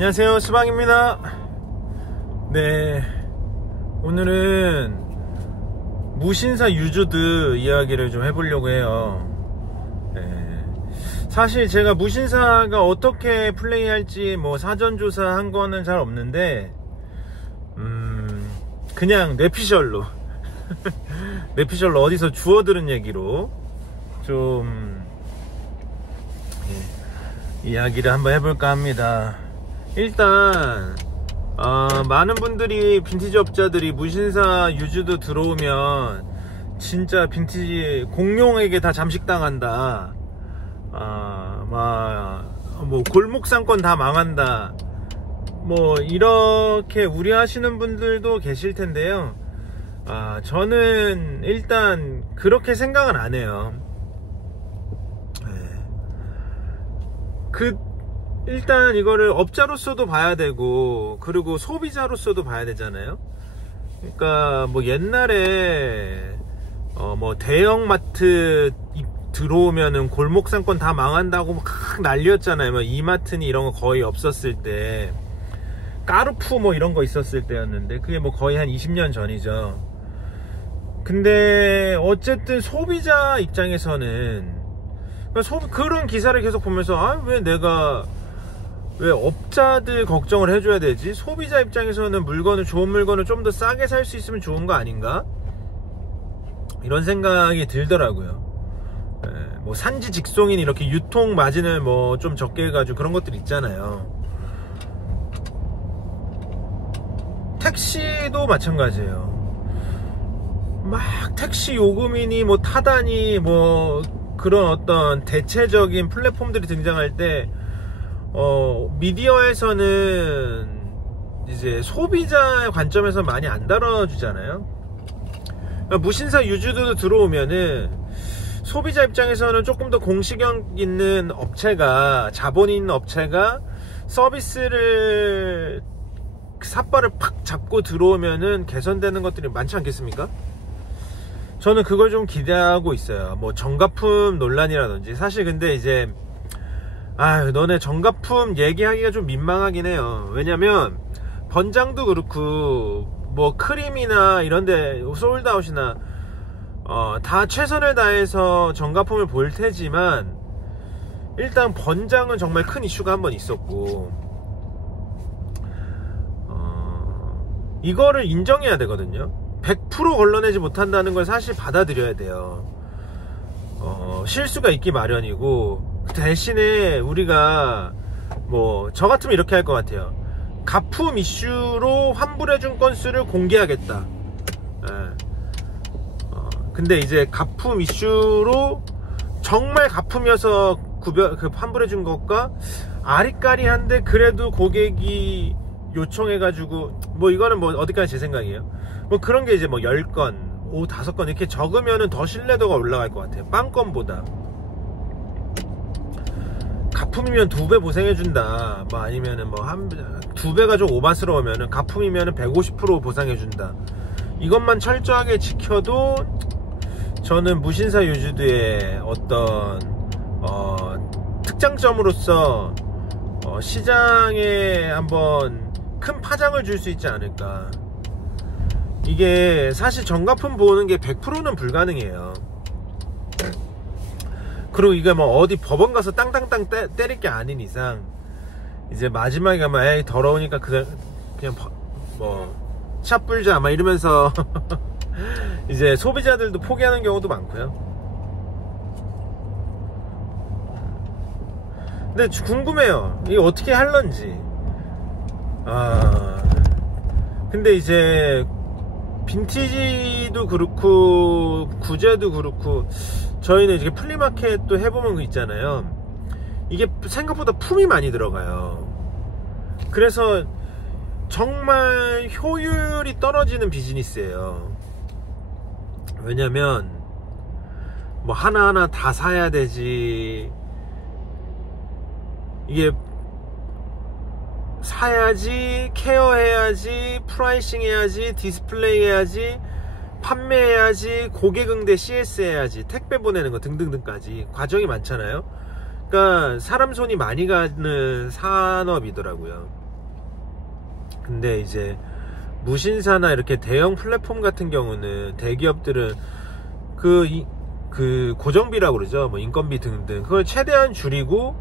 안녕하세요, 수방입니다. 네, 오늘은 무신사 유저드 이야기를 좀 해보려고 해요. 네, 사실 제가 무신사가 어떻게 플레이할지 뭐 사전조사한 거는 잘 없는데 그냥 뇌피셜로 뇌피셜로 어디서 주워들은 얘기로 좀 이야기를 한번 해볼까 합니다. 일단 많은 분들이 빈티지 업자들이 무신사 유저드 들어오면 진짜 빈티지 공룡에게 다 잠식당한다, 뭐 골목상권 다 망한다, 뭐 이렇게 우려하시는 분들도 계실 텐데요. 저는 일단 그렇게 생각은 안 해요. 일단 이거를 업자로서도 봐야 되고, 그리고 소비자로서도 봐야 되잖아요. 그러니까 뭐 옛날에 뭐 대형마트 들어오면은 골목상권 다 망한다고 막 난리였잖아요. 뭐 이마트니 이런 거 거의 없었을 때, 까르푸 뭐 이런 거 있었을 때였는데, 그게 뭐 거의 한 20년 전이죠. 근데 어쨌든 소비자 입장에서는 그런 기사를 계속 보면서 왜 업자들 걱정을 해줘야 되지? 소비자 입장에서는 좋은 물건을 좀 더 싸게 살 수 있으면 좋은 거 아닌가? 이런 생각이 들더라고요. 뭐 산지 직송인 이렇게 유통 마진을 뭐 좀 적게 해가지고 그런 것들 있잖아요. 택시도 마찬가지예요. 막 택시 요금이니 뭐 타다니 뭐 그런 어떤 대체적인 플랫폼들이 등장할 때 미디어에서는 이제 소비자의 관점에서 많이 안 다뤄주잖아요. 그러니까 무신사 유저도 들어오면은 소비자 입장에서는 조금 더 공식력 있는 업체가, 자본 있는 업체가 서비스를 삿발을 팍 잡고 들어오면은 개선되는 것들이 많지 않겠습니까? 저는 그걸 좀 기대하고 있어요. 뭐 정가품 논란이라든지. 사실 근데 이제 너네 정가품 얘기하기가 좀 민망하긴 해요. 왜냐면 번장도 그렇고 뭐 크림이나 이런데 솔드아웃이나 다 최선을 다해서 정가품을 볼 테지만, 일단 번장은 정말 큰 이슈가 한번 있었고, 이거를 인정해야 되거든요. 100% 걸러내지 못한다는 걸 사실 받아들여야 돼요. 실수가 있기 마련이고, 대신에 우리가 뭐 저 같으면 이렇게 할 것 같아요. 가품 이슈로 환불해준 건수를 공개하겠다. 근데 이제 가품 이슈로 정말 가품이어서 환불해준 것과 아리까리한데 그래도 고객이 요청해가지고, 뭐 이거는 뭐 어디까지 제 생각이에요. 뭐 그런 게 이제 뭐 10건, 5건 이렇게 적으면은 더 신뢰도가 올라갈 것 같아요. 빵건보다. 가품이면 2배 보상해준다, 뭐 아니면은 뭐 2배가 좀 오바스러우면은 가품이면은 150% 보상해준다. 이것만 철저하게 지켜도 저는 무신사 유저드의 어떤 특장점으로서 시장에 한번 큰 파장을 줄 수 있지 않을까. 이게 사실 정가품 보는 게 100%는 불가능해요. 그리고 이게 뭐 어디 법원 가서 땅땅땅 때릴 게 아닌 이상, 이제 마지막에 가면 에이 더러우니까 그냥 뭐 차 불자 막 이러면서 이제 소비자들도 포기하는 경우도 많고요. 근데 궁금해요, 이게 어떻게 할런지. 근데 이제 빈티지도 그렇고 구제도 그렇고, 저희는 이렇게 플리마켓도 해보면 그 있잖아요. 이게 생각보다 품이 많이 들어가요. 그래서 정말 효율이 떨어지는 비즈니스예요. 왜냐면 뭐 하나하나 다 사야 되지. 이게 사야지, 케어해야지, 프라이싱 해야지, 디스플레이 해야지, 판매해야지, 고객응대 CS 해야지, 택배 보내는 거 등등등까지 과정이 많잖아요. 그러니까 사람 손이 많이 가는 산업이더라고요. 근데 이제 무신사나 이렇게 대형 플랫폼 같은 경우는 대기업들은 그 고정비라고 그러죠. 뭐 인건비 등등 그걸 최대한 줄이고,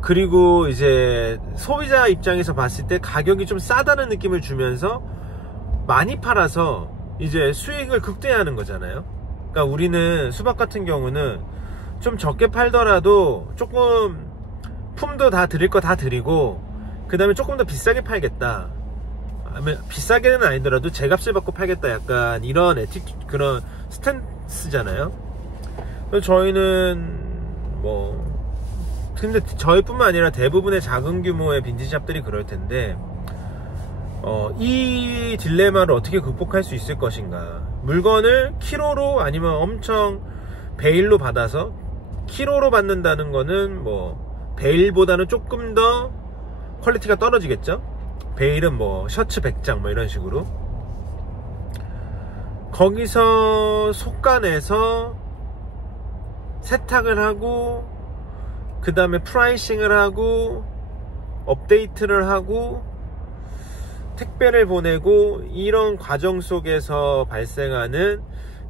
그리고 이제 소비자 입장에서 봤을 때 가격이 좀 싸다는 느낌을 주면서 많이 팔아서 이제 수익을 극대화하는 거잖아요. 그러니까 우리는 수박 같은 경우는 좀 적게 팔더라도 조금 품도 다 드릴 거 다 드리고, 그 다음에 조금 더 비싸게 팔겠다, 비싸게는 아니더라도 제값을 받고 팔겠다, 약간 이런 그런 스탠스잖아요. 그래서 저희는 뭐, 근데 저희뿐만 아니라 대부분의 작은 규모의 빈티지샵들이 그럴 텐데, 이 딜레마를 어떻게 극복할 수 있을 것인가. 물건을 키로로 아니면 엄청 베일로 받아서, 키로로 받는다는 거는 뭐 베일보다는 조금 더 퀄리티가 떨어지겠죠. 베일은 뭐 셔츠 100장 뭐 이런 식으로, 거기서 속간해서 세탁을 하고, 그 다음에 프라이싱을 하고, 업데이트를 하고, 택배를 보내고, 이런 과정 속에서 발생하는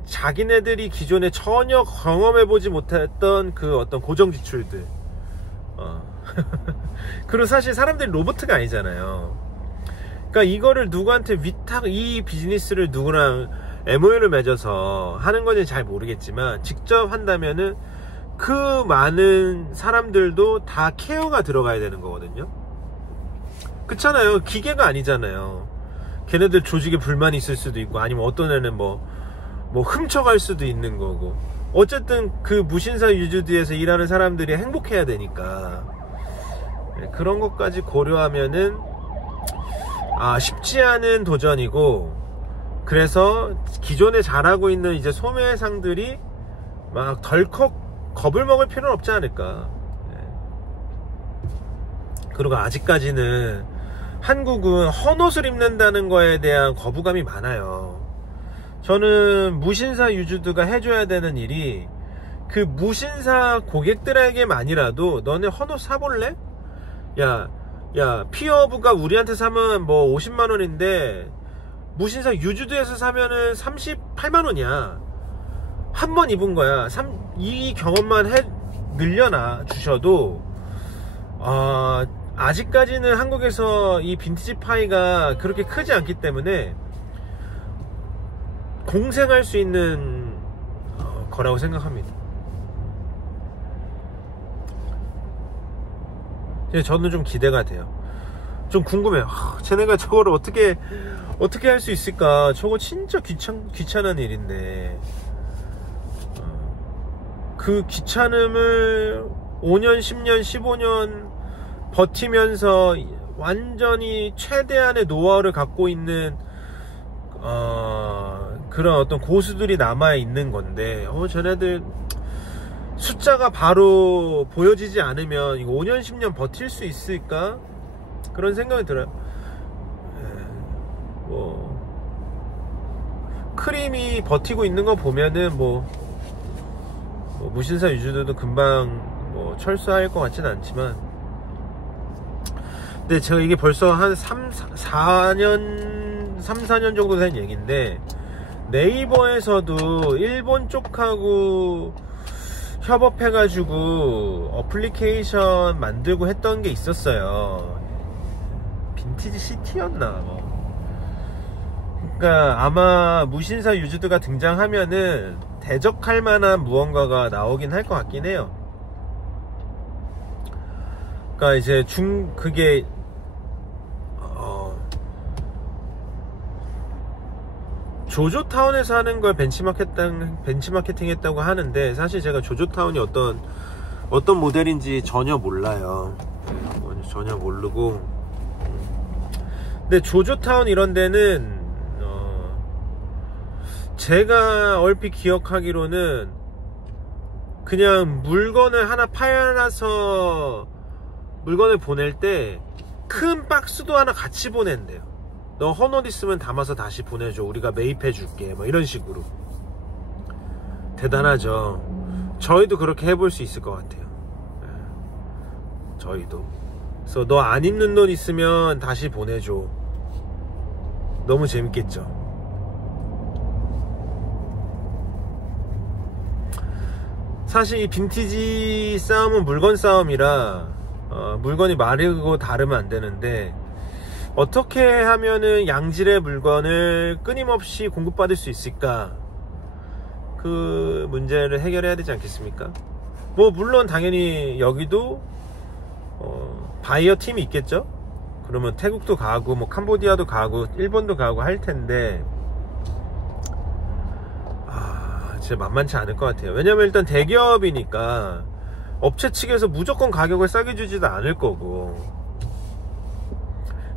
자기네들이 기존에 전혀 경험해보지 못했던 그 어떤 고정 지출들. 그리고 사실 사람들이 로봇가 아니잖아요. 그러니까 이거를 누구한테 이 비즈니스를 누구랑 MOU를 맺어서 하는 건지 잘 모르겠지만, 직접 한다면은 그 많은 사람들도 다 케어가 들어가야 되는 거거든요. 그렇잖아요. 기계가 아니잖아요. 걔네들 조직에 불만이 있을 수도 있고, 아니면 어떤 애는 뭐 훔쳐갈 수도 있는 거고, 어쨌든 그 무신사 유주드에서 일하는 사람들이 행복해야 되니까, 그런 것까지 고려하면은 쉽지 않은 도전이고, 그래서 기존에 잘하고 있는 이제 소매상들이 막 덜컥 겁을 먹을 필요는 없지 않을까. 그리고 아직까지는 한국은 헌옷을 입는다는 거에 대한 거부감이 많아요. 저는 무신사 유주드가 해줘야 되는 일이, 그 무신사 고객들에게만이라도 너네 헌옷 사볼래? 야 피어부가 우리한테 사면 뭐 50만원인데 무신사 유주드에서 사면은 38만원이야 한 번 입은 거야. 이 경험만 늘려놔 주셔도, 아직까지는 한국에서 이 빈티지 파이가 그렇게 크지 않기 때문에 공생할 수 있는 거라고 생각합니다. 저는 좀 기대가 돼요. 좀 궁금해요. 쟤네가 저걸 어떻게 할 수 있을까. 저거 진짜 귀찮은 일인데, 그 귀찮음을 5년 10년 15년 버티면서 완전히 최대한의 노하우를 갖고 있는 그런 어떤 고수들이 남아 있는 건데, 쟤네들 숫자가 바로 보여지지 않으면 이거 5년 10년 버틸 수 있을까, 그런 생각이 들어요. 크림이 버티고 있는 거 보면은 무신사 유주들도 금방 철수할 것 같지는 않지만, 근데 제가 이게 벌써 한 3-4년 정도 된 얘기인데, 네이버에서도 일본 쪽하고 협업해가지고 어플리케이션 만들고 했던 게 있었어요. 빈티지 시티였나 그러니까 아마 무신사 유주드가 등장하면은 대적할 만한 무언가가 나오긴 할 것 같긴 해요. 그러니까 이제 그게 조조타운에서 하는 걸 벤치마케팅 했다고 하는데, 사실 제가 조조타운이 어떤 모델인지 전혀 몰라요. 전혀 모르고. 근데 조조타운 이런 데는 제가 얼핏 기억하기로는 그냥 물건을 하나 팔아서 물건을 보낼 때 큰 박스도 하나 같이 보낸대요. 너 헌옷 있으면 담아서 다시 보내줘, 우리가 매입해 줄게, 이런 식으로. 대단하죠. 저희도 그렇게 해볼 수 있을 것 같아요. 저희도. 그래서 너 안 입는 옷 있으면 다시 보내줘, 너무 재밌겠죠. 사실 이 빈티지 싸움은 물건 싸움이라 물건이 마르고 다르면 안 되는데, 어떻게 하면은 양질의 물건을 끊임없이 공급받을 수 있을까, 그 문제를 해결해야 되지 않겠습니까? 뭐 물론 당연히 여기도 바이어 팀이 있겠죠. 그러면 태국도 가고 뭐 캄보디아도 가고 일본도 가고 할 텐데, 진짜 만만치 않을 것 같아요. 왜냐면 일단 대기업이니까 업체 측에서 무조건 가격을 싸게 주지도 않을 거고,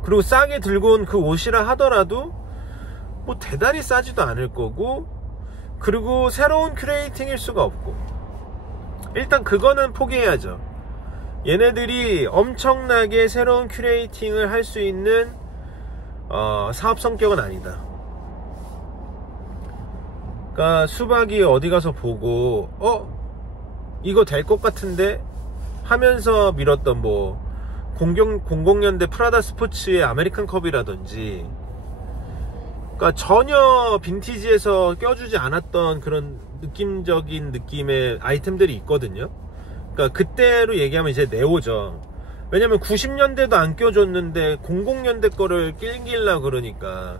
그리고 싸게 들고 온 그 옷이라 하더라도 뭐 대단히 싸지도 않을 거고, 그리고 새로운 큐레이팅일 수가 없고, 일단 그거는 포기해야죠. 얘네들이 엄청나게 새로운 큐레이팅을 할 수 있는 사업 성격은 아니다. 그러니까 수박이 어디 가서 보고 이거 될 것 같은데 하면서 밀었던 뭐 00년대 프라다 스포츠의 아메리칸 컵이라든지, 그러니까 전혀 빈티지에서 껴주지 않았던 그런 느낌적인 느낌의 아이템들이 있거든요. 그러니까 그때로 얘기하면 이제 네오죠. 왜냐면 90년대도 안 껴줬는데 00년대 거를 끼려고 그러니까.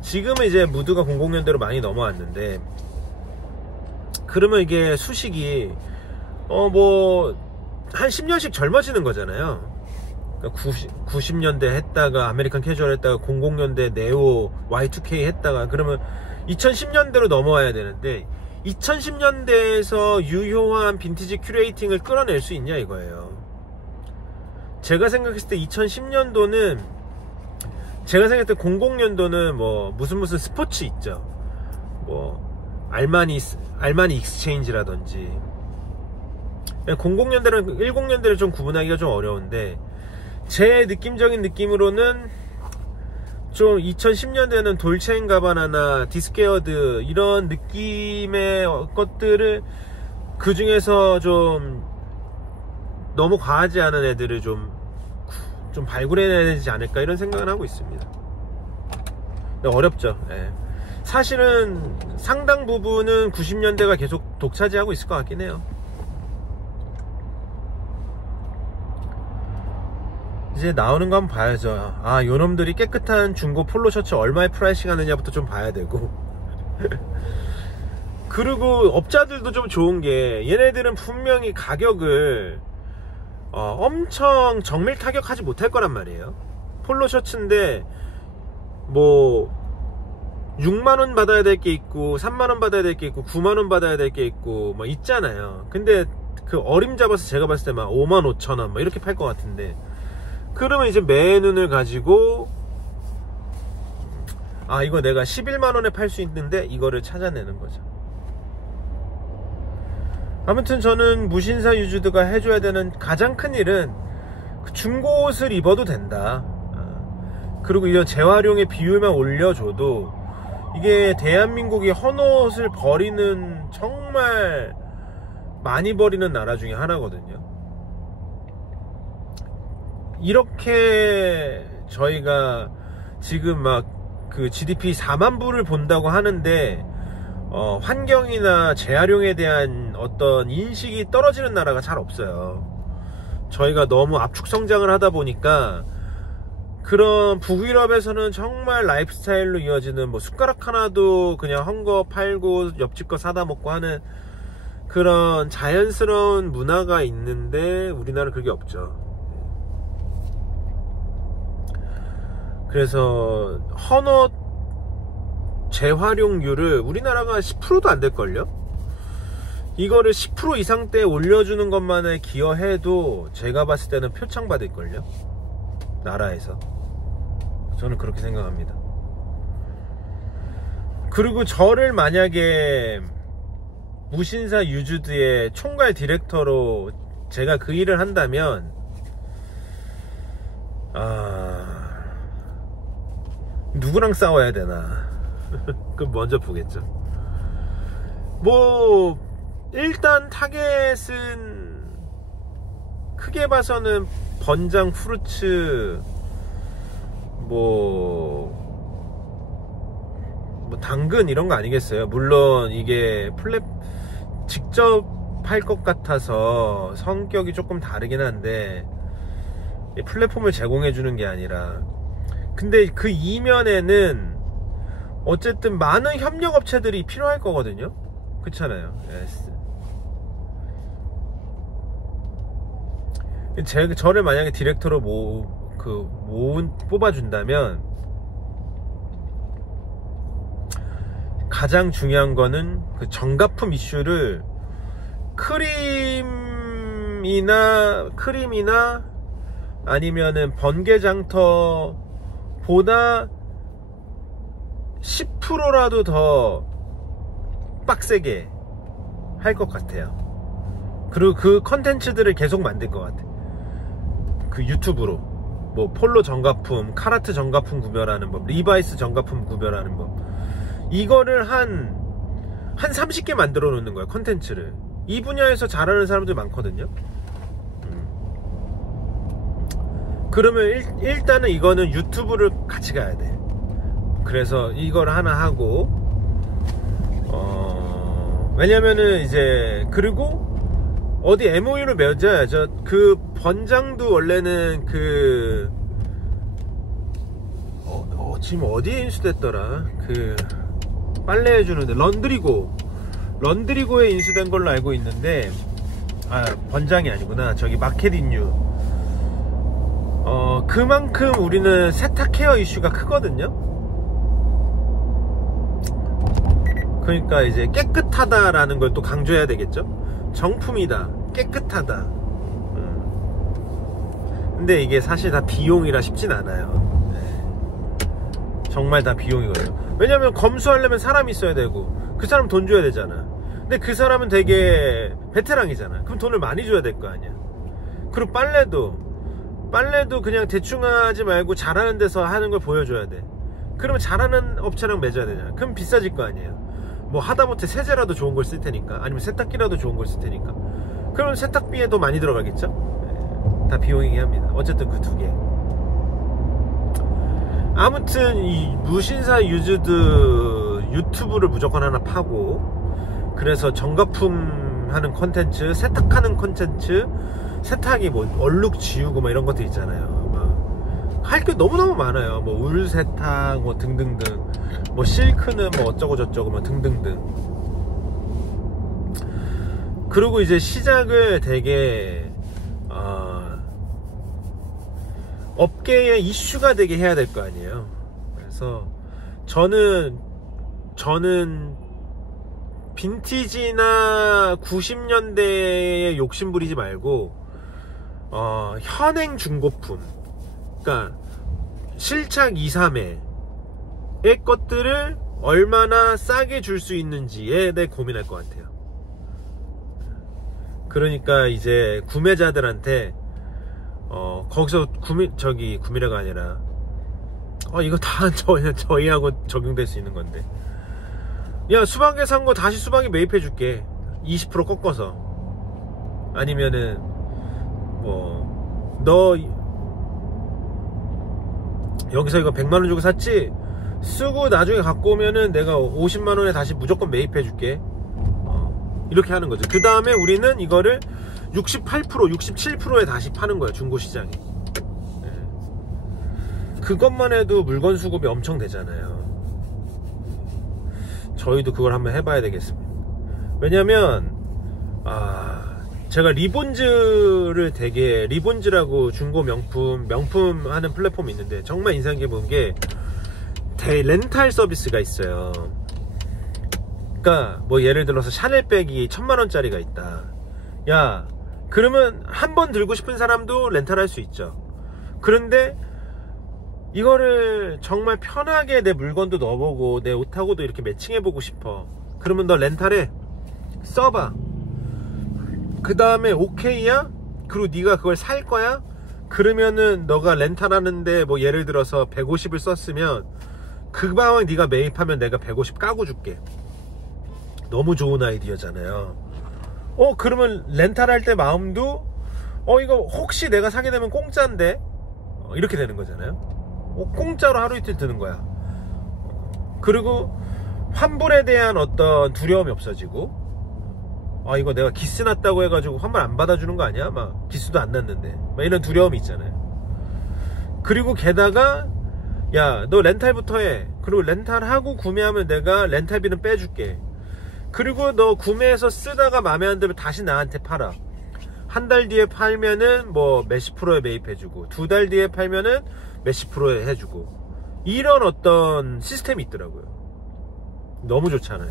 지금은 이제 무드가 00년대로 많이 넘어왔는데, 그러면 이게 수식이 뭐 한 10년씩 젊어지는 거잖아요. 그러니까 90년대 했다가 아메리칸 캐주얼 했다가 00년대 네오 Y2K 했다가, 그러면 2010년대로 넘어와야 되는데, 2010년대에서 유효한 빈티지 큐레이팅을 끌어낼 수 있냐 이거예요. 제가 생각했을 때 2010년도는, 제가 생각했을 때 00년도는 뭐 무슨 스포츠 있죠. 뭐 알마니 익스체인지라든지, 00년대랑 10년대를 좀 구분하기가 좀 어려운데, 제 느낌적인 느낌으로는 좀 2010년대는 돌체인가바나나 디스케어드 이런 느낌의 것들을, 그 중에서 좀 너무 과하지 않은 애들을 좀 발굴해내야 되지 않을까, 이런 생각을 하고 있습니다. 어렵죠. 사실은 상당 부분은 90년대가 계속 독차지하고 있을 것 같긴 해요. 이제 나오는 거 한번 봐야죠. 요놈들이 깨끗한 중고 폴로 셔츠 얼마에 프라이싱 하느냐부터 좀 봐야 되고 그리고 업자들도 좀 좋은 게, 얘네들은 분명히 가격을 엄청 정밀 타격하지 못할 거란 말이에요. 폴로 셔츠인데 뭐 6만원 받아야 될 게 있고 3만원 받아야 될 게 있고 9만원 받아야 될 게 있고 뭐 있잖아요. 근데 그 어림 잡아서 제가 봤을 때 막 55,000원 뭐 이렇게 팔 것 같은데, 그러면 이제 매 눈을 가지고 이거 내가 11만원에 팔 수 있는데 이거를 찾아내는 거죠. 아무튼 저는 무신사 유주드가 해줘야 되는 가장 큰 일은, 중고 옷을 입어도 된다. 그리고 이런 재활용의 비율만 올려줘도, 이게 대한민국이 헌옷을 버리는, 정말 많이 버리는 나라 중에 하나거든요. 이렇게 저희가 지금 막 그 GDP 4만 불을 본다고 하는데, 환경이나 재활용에 대한 어떤 인식이 떨어지는 나라가 잘 없어요. 저희가 너무 압축 성장을 하다 보니까, 그런 북유럽에서는 정말 라이프스타일로 이어지는, 뭐 숟가락 하나도 그냥 헝거 팔고 옆집 거 사다 먹고 하는 그런 자연스러운 문화가 있는데, 우리나라는 그게 없죠. 그래서 헌옷 재활용률을 우리나라가 10%도 안 될걸요? 이거를 10% 이상대 올려주는 것만에 기여해도 제가 봤을 때는 표창 받을걸요? 나라에서. 저는 그렇게 생각합니다. 그리고 저를 만약에 무신사 유주드의 총괄 디렉터로 제가 그 일을 한다면, 누구랑 싸워야 되나 그럼 먼저 보겠죠. 뭐 일단 타겟은 크게 봐서는 번장, 후르츠, 뭐 당근 이런 거 아니겠어요? 물론 이게 직접 할 것 같아서 성격이 조금 다르긴 한데 플랫폼을 제공해 주는 게 아니라, 근데 그 이면에는 어쨌든 많은 협력업체들이 필요할 거거든요. 그렇잖아요. 저를 만약에 디렉터로 뽑아준다면 가장 중요한 거는 정가품 이슈를 크림이나 아니면은 번개장터보다 10%라도 더 빡세게 할 것 같아요. 그리고 그 컨텐츠들을 계속 만들 것 같아요. 그 유튜브로 뭐 폴로 정가품, 카라트 정가품 구별하는 법, 리바이스 정가품 구별하는 법, 이거를 한 30개 만들어 놓는 거예요. 컨텐츠를. 이 분야에서 잘하는 사람들 많거든요. 그러면 일단은 이거는 유튜브를 같이 가야 돼. 그래서 이걸 하나 하고, 왜냐면은 이제, 그리고 어디 MOU를 맺어야죠. 그 번장도 원래는 지금 어디에 인수됐더라? 빨래 해주는데 런드리고에 인수된 걸로 알고 있는데, 번장이 아니구나. 저기 마켓인유. 그만큼 우리는 세탁 헤어 이슈가 크거든요. 그러니까 이제 깨끗하다라는 걸 또 강조해야 되겠죠. 정품이다, 깨끗하다. 근데 이게 사실 다 비용이라 쉽진 않아요. 정말 다 비용이거든요. 왜냐면 검수하려면 사람이 있어야 되고, 그 사람 돈 줘야 되잖아. 근데 그 사람은 되게 베테랑이잖아. 그럼 돈을 많이 줘야 될 거 아니야. 그리고 빨래도 그냥 대충 하지 말고 잘하는 데서 하는 걸 보여줘야 돼. 그러면 잘하는 업체랑 맺어야 되잖아. 그럼 비싸질 거 아니에요. 뭐 하다못해 세제라도 좋은 걸 쓸 테니까, 아니면 세탁기라도 좋은 걸 쓸 테니까. 그러면 세탁비에 더 많이 들어가겠죠. 다 비용이긴 합니다. 어쨌든 그 두 개. 아무튼 이 무신사 유즈드 유튜브를 무조건 하나 파고, 그래서 정가품 하는 컨텐츠, 세탁하는 컨텐츠, 세탁이 뭐 얼룩 지우고 뭐 이런 것도 있잖아요. 할 게 너무너무 많아요. 뭐 울 세탁 뭐 등등등, 뭐 실크는 뭐 어쩌고 저쩌고 뭐 등등등. 그리고 이제 시작을 되게 업계의 이슈가 되게 해야 될 거 아니에요. 그래서 저는 빈티지나 90년대에 욕심 부리지 말고 현행 중고품, 그러니까 실착 2, 3회의 것들을 얼마나 싸게 줄 수 있는지에 대해 고민할 것 같아요. 그러니까 이제 구매자들한테 거기서 구매라가 아니라 이거 다 저희하고 적용될 수 있는 건데, 야, 수박에 산 거 다시 수박에 매입해 줄게, 20% 꺾어서. 아니면은 너 여기서 이거 100만원 주고 샀지? 쓰고 나중에 갖고 오면은 내가 50만원에 다시 무조건 매입해 줄게. 이렇게 하는 거죠. 그 다음에 우리는 이거를 68%, 67%에 다시 파는 거야, 중고시장에. 그것만 해도 물건 수급이 엄청 되잖아요. 저희도 그걸 한번 해봐야 되겠습니다. 왜냐면 제가 리본즈라고 중고 명품 하는 플랫폼이 있는데, 정말 인상 깊은 게 렌탈 서비스가 있어요. 그러니까 뭐 예를 들어서 샤넬백이 1000만원짜리가 있다. 야, 그러면 한 번 들고 싶은 사람도 렌탈할 수 있죠. 그런데 이거를 정말 편하게 내 물건도 넣어보고 내 옷하고도 이렇게 매칭해보고 싶어. 그러면 너 렌탈해, 써봐. 그 다음에 오케이야? 그리고 네가 그걸 살 거야? 그러면은 너가 렌탈하는데 뭐 예를 들어서 150을 썼으면 그 방에 네가 매입하면 내가 150 까고 줄게. 너무 좋은 아이디어잖아요. 그러면 렌탈할 때 마음도 이거 혹시 내가 사게 되면 공짜인데, 이렇게 되는 거잖아요. 공짜로 하루 이틀 드는 거야. 그리고 환불에 대한 어떤 두려움이 없어지고, 이거 내가 기스 났다고 해가지고 환불 안 받아주는 거 아니야? 막 기스도 안 났는데 막 이런 두려움이 있잖아요. 그리고 게다가 야, 너 렌탈부터 해. 그리고 렌탈하고 구매하면 내가 렌탈비는 빼줄게. 그리고 너 구매해서 쓰다가 마음에 안 들면 다시 나한테 팔아. 한 달 뒤에 팔면은 뭐 몇십 프로에 매입해주고, 2달 뒤에 팔면은 몇십 프로에 해주고, 이런 어떤 시스템이 있더라고요. 너무 좋잖아요.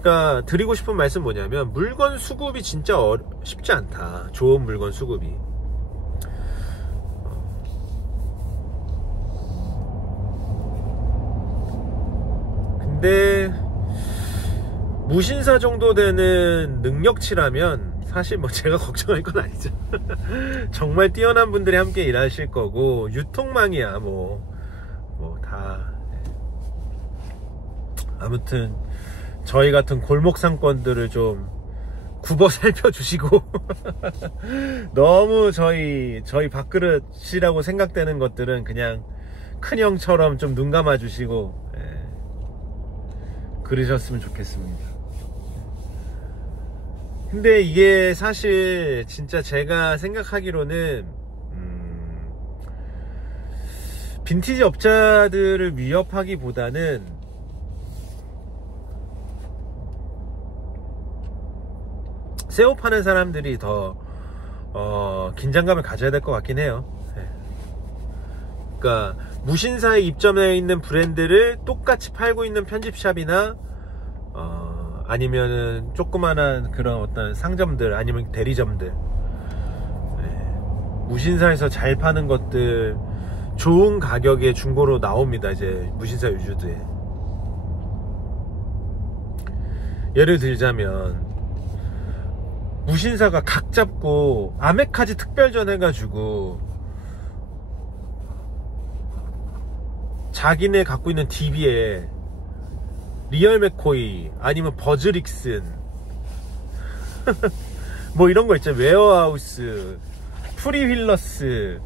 그러니까 드리고 싶은 말씀 뭐냐면, 물건 수급이 진짜 쉽지 않다. 좋은 물건 수급이. 근데 무신사 정도 되는 능력치라면 사실 뭐 제가 걱정할 건 아니죠. 정말 뛰어난 분들이 함께 일하실 거고, 유통망이야 뭐 다. 아무튼 저희 같은 골목 상권들을 좀 굽어 살펴주시고 너무 저희 밥그릇이라고 생각되는 것들은 그냥 큰형처럼 좀 눈 감아 주시고 그러셨으면 좋겠습니다. 근데 이게 사실 진짜 제가 생각하기로는 빈티지 업자들을 위협하기보다는 새옷 파는 사람들이 더 긴장감을 가져야 될 것 같긴 해요. 그러니까 무신사에 입점해 있는 브랜드를 똑같이 팔고 있는 편집샵이나 아니면은 조그만한 그런 어떤 상점들, 아니면 대리점들, 무신사에서 잘 파는 것들 좋은 가격에 중고로 나옵니다. 이제 무신사 유주드에. 예를 들자면 무신사가 각 잡고 아메카지 특별전 해가지고 자기네 갖고 있는 DB에 리얼 맥코이 아니면 버즈릭슨 뭐 이런 거 있죠. 웨어하우스, 프리휠러스,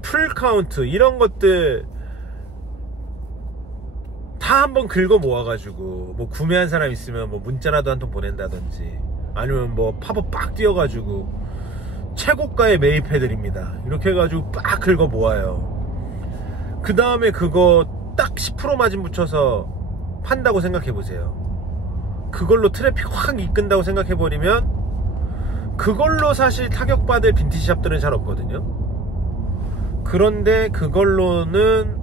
풀카운트, 이런 것들 다 한번 긁어 모아가지고 뭐 구매한 사람 있으면 뭐 문자라도 한 통 보낸다든지, 아니면 뭐 팝업 빡 띄워가지고 최고가에 매입해드립니다 이렇게 해가지고 빡 긁어 모아요. 그 다음에 그거 딱 10% 마진 붙여서 판다고 생각해보세요. 그걸로 트래픽 확 이끈다고 생각해버리면 그걸로 사실 타격받을 빈티지 샵들은 잘 없거든요. 그런데 그걸로는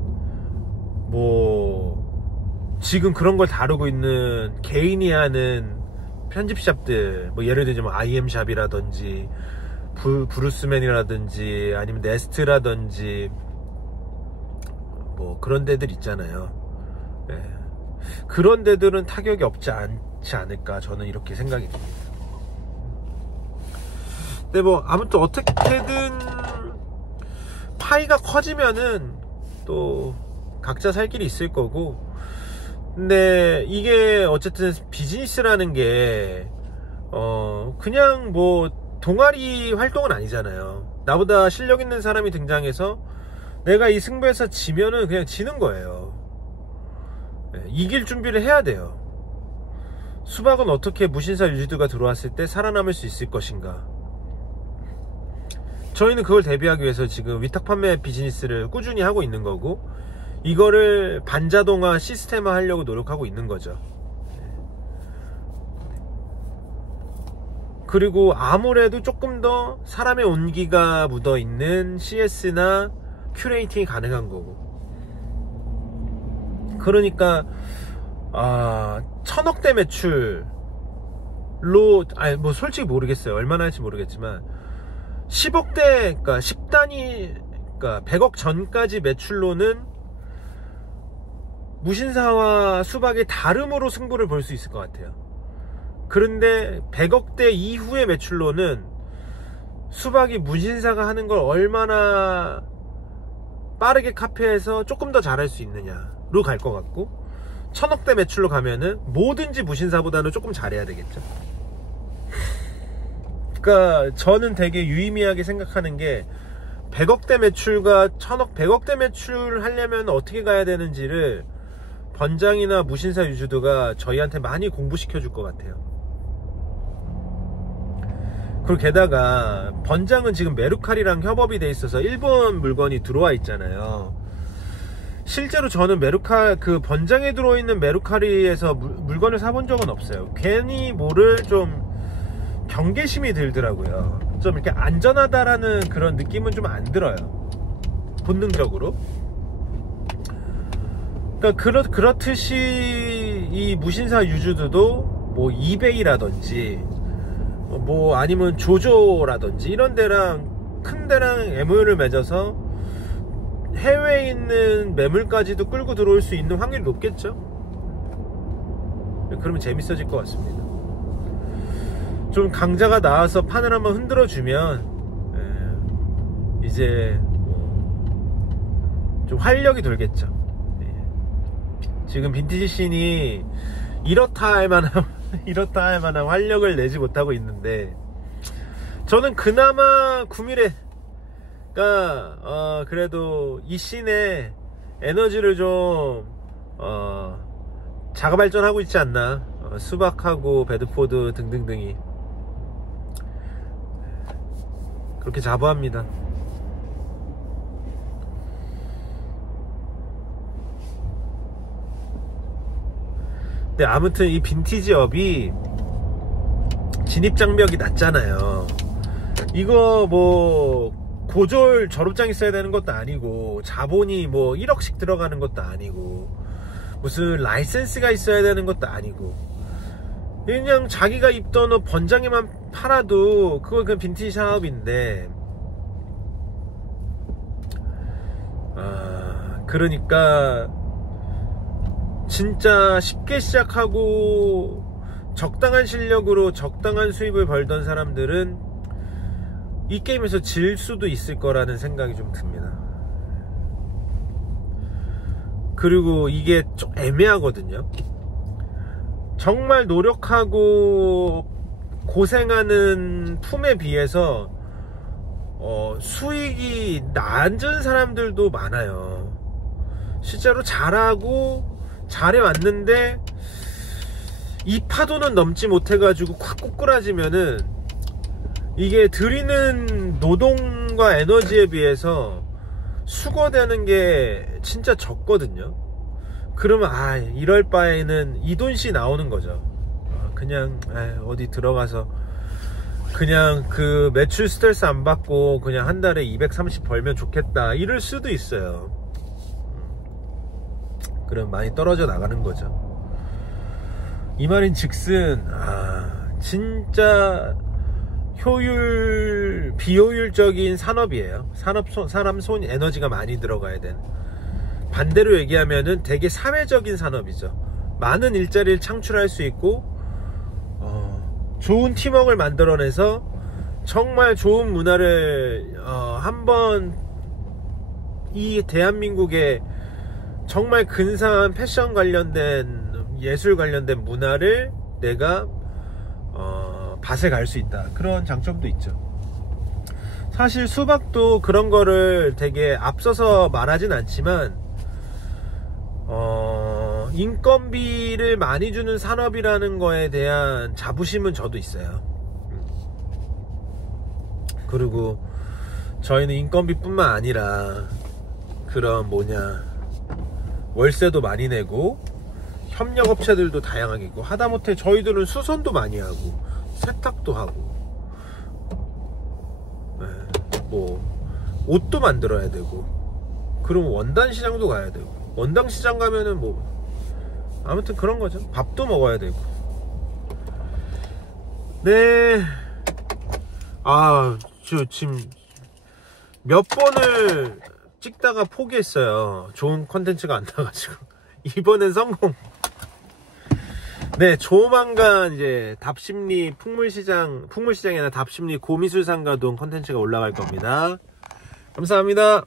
뭐 지금 그런 걸 다루고 있는 개인이 하는 편집샵들, 뭐 예를 들자면 IM샵이라든지 브루스맨이라든지 아니면 네스트라든지 뭐 그런 데들 있잖아요. 그런 데들은 타격이 없지 않지 않을까, 저는 이렇게 생각이 듭니다. 근데 뭐 아무튼 어떻게든 파이가 커지면은 또 각자 살 길이 있을 거고, 근데 이게 어쨌든 비즈니스라는 게 그냥 뭐 동아리 활동은 아니잖아요. 나보다 실력 있는 사람이 등장해서 내가 이 승부에서 지면은 그냥 지는 거예요. 이길 준비를 해야 돼요. 수박은 어떻게 무신사 유지드가 들어왔을 때 살아남을 수 있을 것인가. 저희는 그걸 대비하기 위해서 지금 위탁 판매 비즈니스를 꾸준히 하고 있는 거고, 이거를 반자동화 시스템화 하려고 노력하고 있는 거죠. 그리고 아무래도 조금 더 사람의 온기가 묻어 있는 CS나 큐레이팅이 가능한 거고, 그러니까 1000억대 매출로, 뭐 솔직히 모르겠어요. 얼마나 할지 모르겠지만 10억대, 그러니까 10단위, 그러니까 100억 전까지 매출로는 무신사와 수박의 다름으로 승부를 볼 수 있을 것 같아요. 그런데 100억대 이후의 매출로는 수박이 무신사가 하는 걸 얼마나 빠르게 카피해서 조금 더 잘할 수 있느냐로 갈 것 같고, 1000억대 매출로 가면은 뭐든지 무신사보다는 조금 잘해야 되겠죠. 그러니까 저는 되게 유의미하게 생각하는 게, 100억대 매출과 1000억, 100억대 매출 하려면 어떻게 가야 되는지를 번장이나 무신사 유주드가 저희한테 많이 공부시켜 줄 것 같아요. 그리고 게다가 번장은 지금 메루칼이랑 협업이 돼 있어서 일본 물건이 들어와 있잖아요. 실제로 저는 메루칼, 그 번장에 들어있는 메루카리에서 물건을 사본 적은 없어요. 괜히 뭐를 좀 경계심이 들더라고요. 좀 이렇게 안전하다라는 그런 느낌은 좀 안 들어요, 본능적으로. 그러니까 그렇듯이 이 무신사 유주드도 뭐 이베이라든지 뭐 아니면 조조라든지 이런 데랑 큰 데랑 MOU를 맺어서 해외에 있는 매물까지도 끌고 들어올 수 있는 확률이 높겠죠. 그러면 재밌어질 것 같습니다. 좀 강자가 나와서 판을 한번 흔들어 주면 이제 좀 활력이 돌겠죠. 지금 빈티지 씬이 이렇다 할 만한 활력을 내지 못하고 있는데, 저는 그나마 구미래가 그래도 이 씬에 에너지를 좀 자가 발전하고 있지 않나. 수박하고 베드포드 등등등이 그렇게 자부합니다. 근데 아무튼 이 빈티지 업이 진입장벽이 낮잖아요. 이거 뭐 고졸 졸업장 있어야 되는 것도 아니고, 자본이 뭐 1억씩 들어가는 것도 아니고, 무슨 라이센스가 있어야 되는 것도 아니고, 그냥 자기가 입던 옷 번장에만 팔아도 그거 그냥 빈티지 샵인데, 그러니까 진짜 쉽게 시작하고 적당한 실력으로 적당한 수입을 벌던 사람들은 이 게임에서 질 수도 있을 거라는 생각이 좀 듭니다. 그리고 이게 좀 애매하거든요. 정말 노력하고 고생하는 품에 비해서 수익이 낮은 사람들도 많아요. 실제로 잘하고 잘해왔는데 이 파도는 넘지 못해가지고 콱 꼬꾸라지면은 이게 들이는 노동과 에너지에 비해서 수거되는 게 진짜 적거든요. 그러면 이럴 바에는 이돈씨 나오는 거죠. 그냥 어디 들어가서 그냥 그 매출 스트레스 안 받고 그냥 한 달에 230 벌면 좋겠다, 이럴 수도 있어요. 그럼 많이 떨어져 나가는 거죠. 이 말인 즉슨 진짜 비효율적인 산업이에요. 사람 손 에너지가 많이 들어가야 되는. 반대로 얘기하면은 되게 사회적인 산업이죠. 많은 일자리를 창출할 수 있고 좋은 팀워크를 만들어내서 정말 좋은 문화를 한번 이 대한민국의 정말 근사한 패션 관련된, 예술 관련된 문화를 내가 밭에 갈 수 있다, 그런 장점도 있죠. 사실 수박도 그런 거를 되게 앞서서 말하진 않지만 인건비를 많이 주는 산업이라는 거에 대한 자부심은 저도 있어요. 그리고 저희는 인건비 뿐만 아니라 그런 월세도 많이 내고 협력업체들도 다양하게 있고, 하다못해 저희들은 수선도 많이 하고 세탁도 하고 뭐 옷도 만들어야 되고, 그럼 원단 시장도 가야 되고, 원당 시장 가면은 아무튼 그런 거죠. 밥도 먹어야 되고. 네. 저 지금 몇 번을 찍다가 포기했어요. 좋은 컨텐츠가 안 나가지고. 이번엔 성공. 네, 조만간 이제 답심리 풍물시장이나 답심리 고미술상가동 컨텐츠가 올라갈 겁니다. 감사합니다.